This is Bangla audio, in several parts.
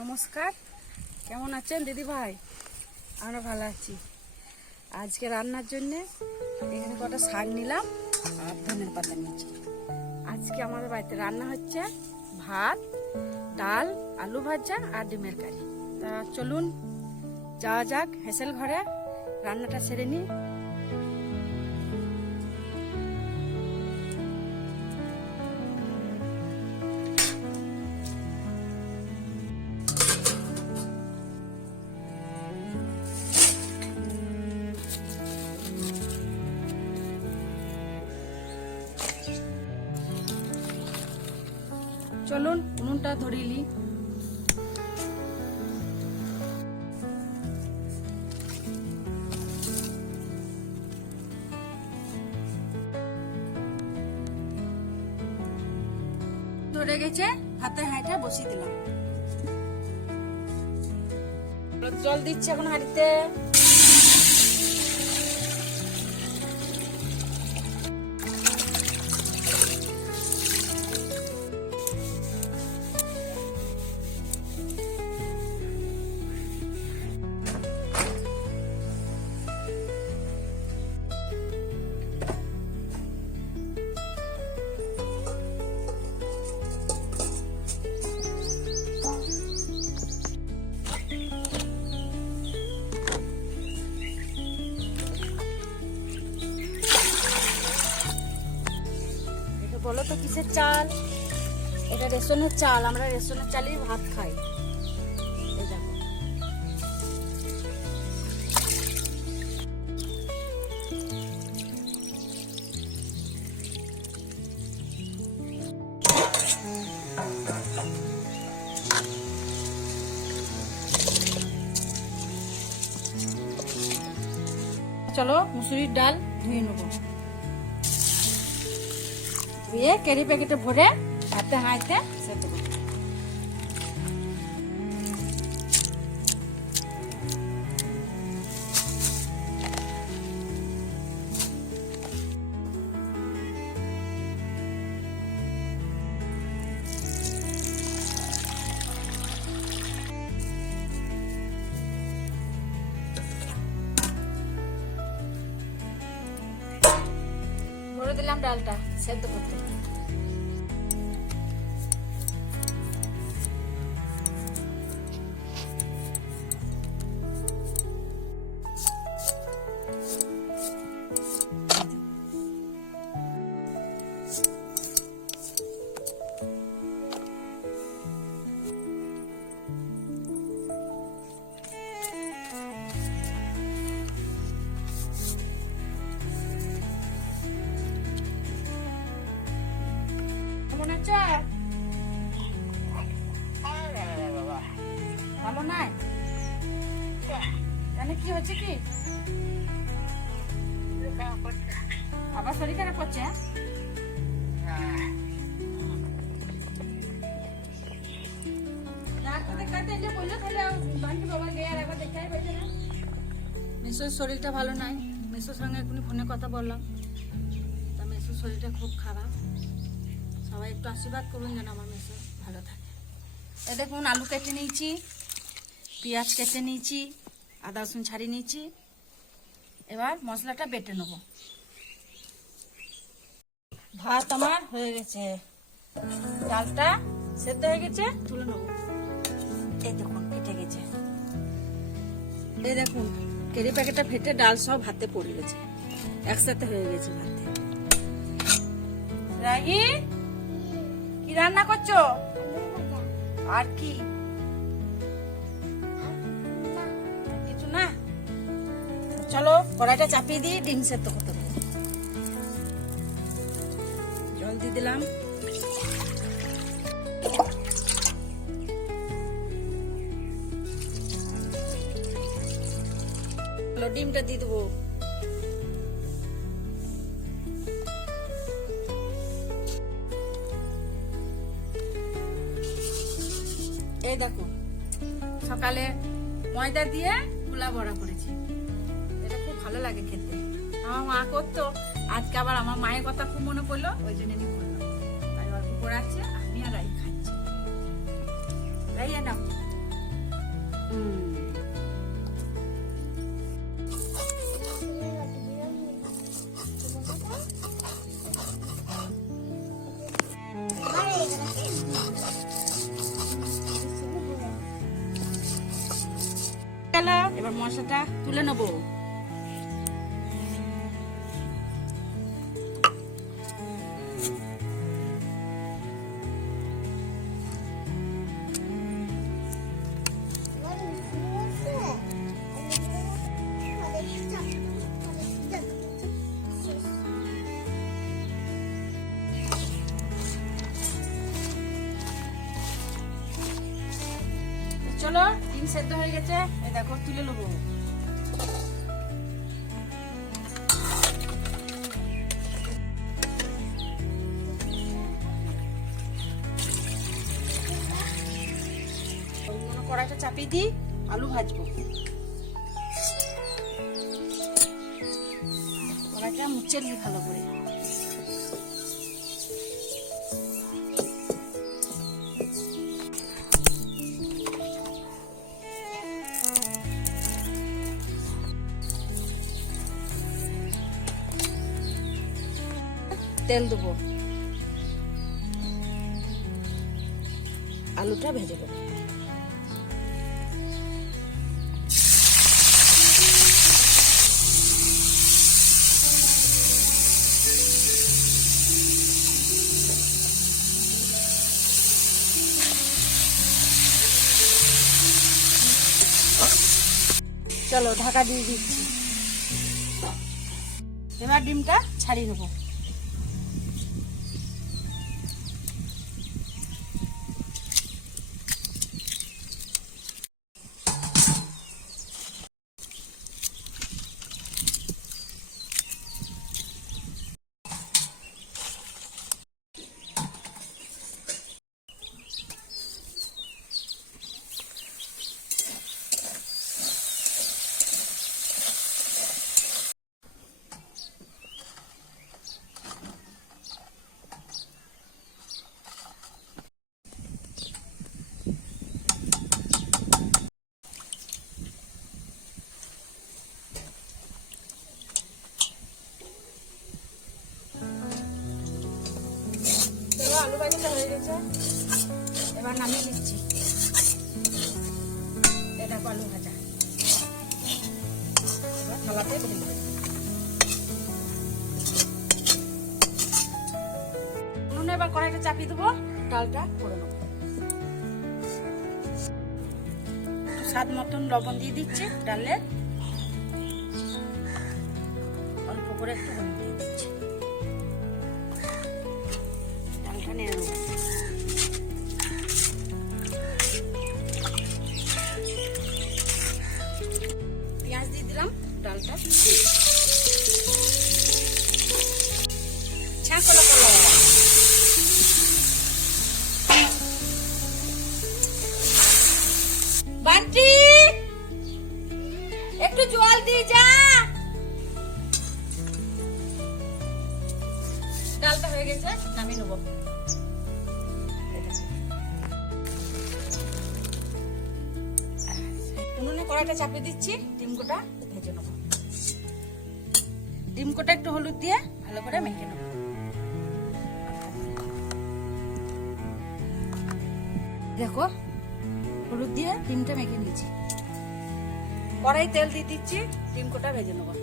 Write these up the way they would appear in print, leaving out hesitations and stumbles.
নমস্কার, কেমন আছেন দিদি ভাই? আমরা ভালো আছি। আজকে রান্নার জন্যে এখানে কটা শাক নিলাম আর ধনের পাতা নিয়েছি। আজকে আমাদের বাড়িতে রান্না হচ্ছে ভাত, ডাল, আলু ভাজা আর ডিমের কারি। তা চলুন যাওয়া যাক হেসেল ঘরে, রান্নাটা সেরে নিই। চলুন উনুনটা ধরিলি। ধরে গেছে, ভাতের হাঁড়িটা বসিয়ে দিলাম। জল দিচ্ছে এখন হাঁড়িতে। বলো তো কিসের চাল? এটা রেশনের চাল। আমরা রেশনের চালেই ভাত খাই। এই দেখো, চলো মুসুরির ডাল ধুয়ে নেবো। ধুয়ে ক্যারি প্যাকেটে ভরে হাতে হাঁড়িতে সেদ্ধ করবো। ভরে দিলাম ডালটা সেদ্ধ করতে। কেমন আছে? ভালো নাই? জানে কি হচ্ছে? কি আবার শরীর খারাপ করছে? মেসোর শরীরটা ভালো নাই। মেসোর সঙ্গে এখনই ফোনে কথা বললাম। তা মেসোর শরীরটা খুব খারাপ। সবাই একটু আশীর্বাদ করুন যেন আমার মেসো ভালো থাকে। এ দেখুন, আলু কেটে নিয়েছি, পেঁয়াজ কেটে নিয়েছি, আদা রসুন ছাড়িয়ে নিয়েছি। এবার মশলাটা বেটে নেব। ভাত আমার হয়ে গেছে, ডালটা সেদ্ধ হয়ে গেছে, তুলে নেব। এই দেখুন ফেটে গেছে। এই দেখুন কেরি প্যাকেটটা ফেটে ডাল সব হাতে পড়ে গেছে, একসাথে হয়ে গেছে ভাতে। রাহি, কি রান্না করছো? আর কি কিছু না? চলো কড়াইটা চাপিয়ে দিই, ডিম সেদ্ধ করতে দেবো। জল দিয়ে দিলাম। ডিমটা দিয়ে দেবো। এই দেখো, সকালে ময়দা দিয়ে কুলা বড়া করেছি। এটা খুব ভালো লাগে খেতে। আমার মা করতো, আজকে আবার আমার মায়ের কথা খুব মনে পড়লো, ওই জন্য আমি করলাম। তাই অল্প করাচ্ছে, আমি আর রাই খাচ্ছি। রাই নাও। এবার মশলাটা তুলে নেবো। চলো, ডিম সেদ্ধ হয়ে গেছে, এই দেখো তুলে নেবো। কড়াইটা চাপিয়ে দিই, আলু ভাজবো। কড়াইটা মুছে নিই ভালো করে। তেল দেবো, আলুটা ভেজে দেবো। চলো ঢাকা দিয়ে দিচ্ছি। এবার ডিমটা ছাড়িয়ে নেবো। আলু ভাজাটা হয়ে গেছে, এবার নামিয়ে দিচ্ছি। এটা আলু ভাজা থালাতে ঢেলে নুন। এবার কড়াইটা চাপিয়ে দেবো, ডালটা করে নেবো। স্বাদ মতন লবণ দিয়ে দিচ্ছি ডালে, অল্প করে একটু হলুদ দিয়ে দিচ্ছি। ডালটা নেড়ে নেবো। পেঁয়াজ দিয়ে দিলাম, ডালটা ছাঁকলো করলো। বান্টি একটু জল দিয়ে যা। ডালটা হয়ে গেছে, নামিয়ে নেবো। উনুনে কড়াইটা চাপিয়ে দিচ্ছি, ডিম কোটা ভেজে নেবো। ডিম কোটা একটু হলুদ দিয়ে ভালো করে মেখে নেবো। দেখো হলুদ দিয়ে ডিমটা মেখে নিয়েছি। কড়াই তেল দিয়ে দিচ্ছি, ডিম কোটা ভেজে নেবো।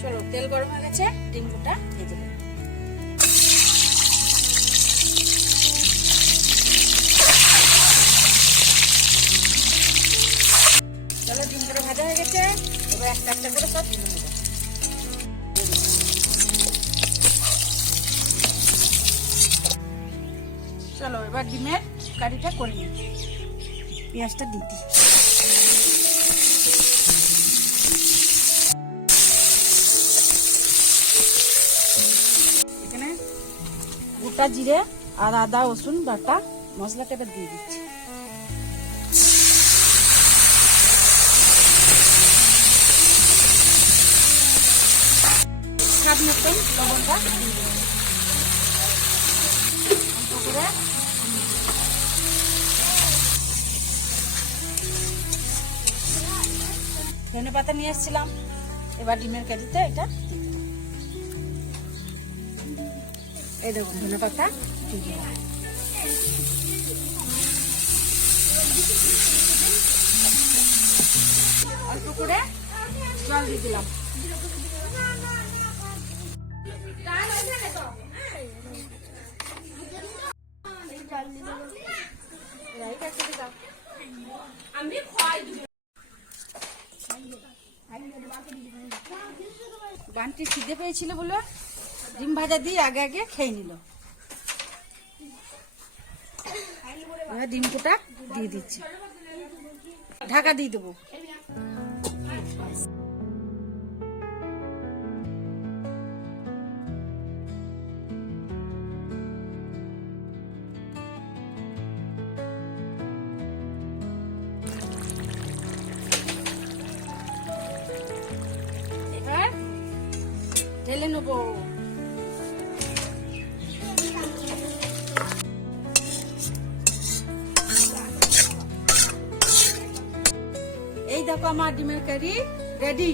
চলো তেল গরম হয়ে গেছে, ডিম কোটা ভেজে নেবো। চলো ডিম কোটা ভাজা হয়ে গেছে, এবার একটা একটা করে সব তুলে নেবো। চলো এবার ডিমের কারিটা করে নিই। পেঁয়াজটা দিয়ে দিই। এখানে গোটা জিরে আর আদা রসুন বাটা মশলাটা এবার দিয়ে দিচ্ছি। স্বাদ মতন লবণটা দিয়ে দেবো অল্প করে। ধনে পাতা নিয়ে এসেছিলাম, এবার ডিমের কাঠিতে এটা দিয়ে দেবো। এই দেখুন ধনে পাতা দিয়ে দিলাম। অল্প করে জল দিয়ে দিলাম। বানটি খিদে পেয়েছিল বলে ডিম ভাজা দিয়ে আগে আগে খেয়ে নিল। ডিম কোটা দিয়ে দিচ্ছি, ঢাকা দিয়ে দেবো। এবার ঢেলে নেবো। এই দেখো আমার ডিমের কারি রেডি।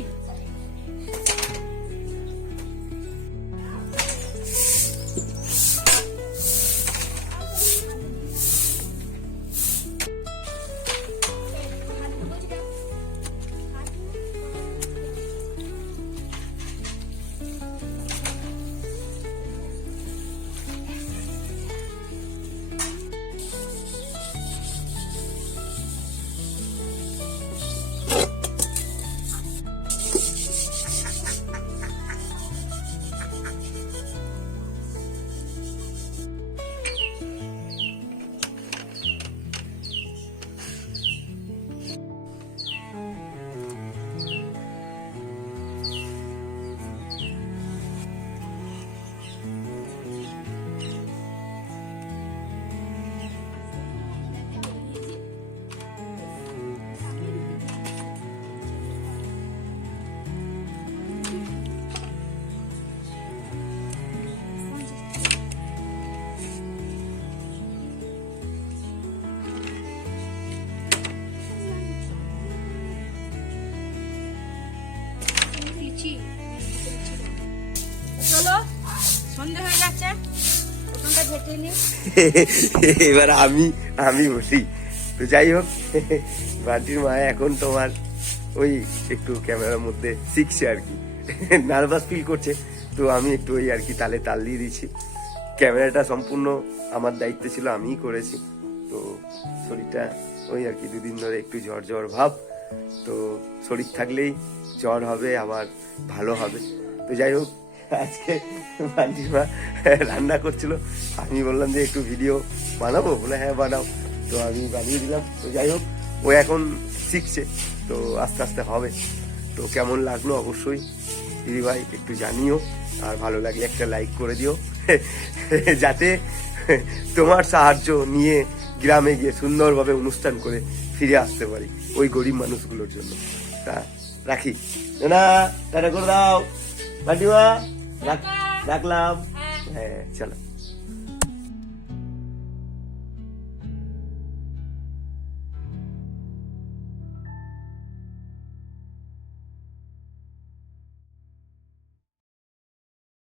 চলো সন্ধে হয়ে যাচ্ছে, উঠোনটা ঝেঁটিয়ে নি। এবার আমি বসি। তো যাই হোক, বান্টির মা এখন তোমার ওই একটু ক্যামেরার মধ্যে শিখছে আর কি, নার্ভাস ফিল করছে। তো আমি একটু ওই আর কি তালে তাল দিয়ে দিচ্ছি। ক্যামেরাটা সম্পূর্ণ আমার দায়িত্ব ছিল, আমিই করেছি। তো শরীরটা ওই আর কি দুদিন ধরে একটু জ্বর জ্বর ভাব। তো শরীর থাকলেই জ্বর হবে, আবার ভালো হবে। তো যাই হোক, আজকে বান্টির মা রান্না করছিল, আমি বললাম যে একটু ভিডিও বানাবো, বলে হ্যাঁ বানাও। তো আমি বানিয়ে দিলাম। তো যাই হোক, ও এখন শিখছে, তো আস্তে আস্তে হবে। তো কেমন লাগলো অবশ্যই দিদি ভাই একটু জানিও, আর ভালো লাগলে একটা লাইক করে দিও, যাতে তোমার সাহায্য নিয়ে গ্রামে গিয়ে সুন্দরভাবে অনুষ্ঠান করে ফিরে আসতে পারি ওই গরিব মানুষগুলোর জন্য। তা রাখি না, টাটা করে দাও বান্টি মা, রাখলাম। হ্যাঁ চলো।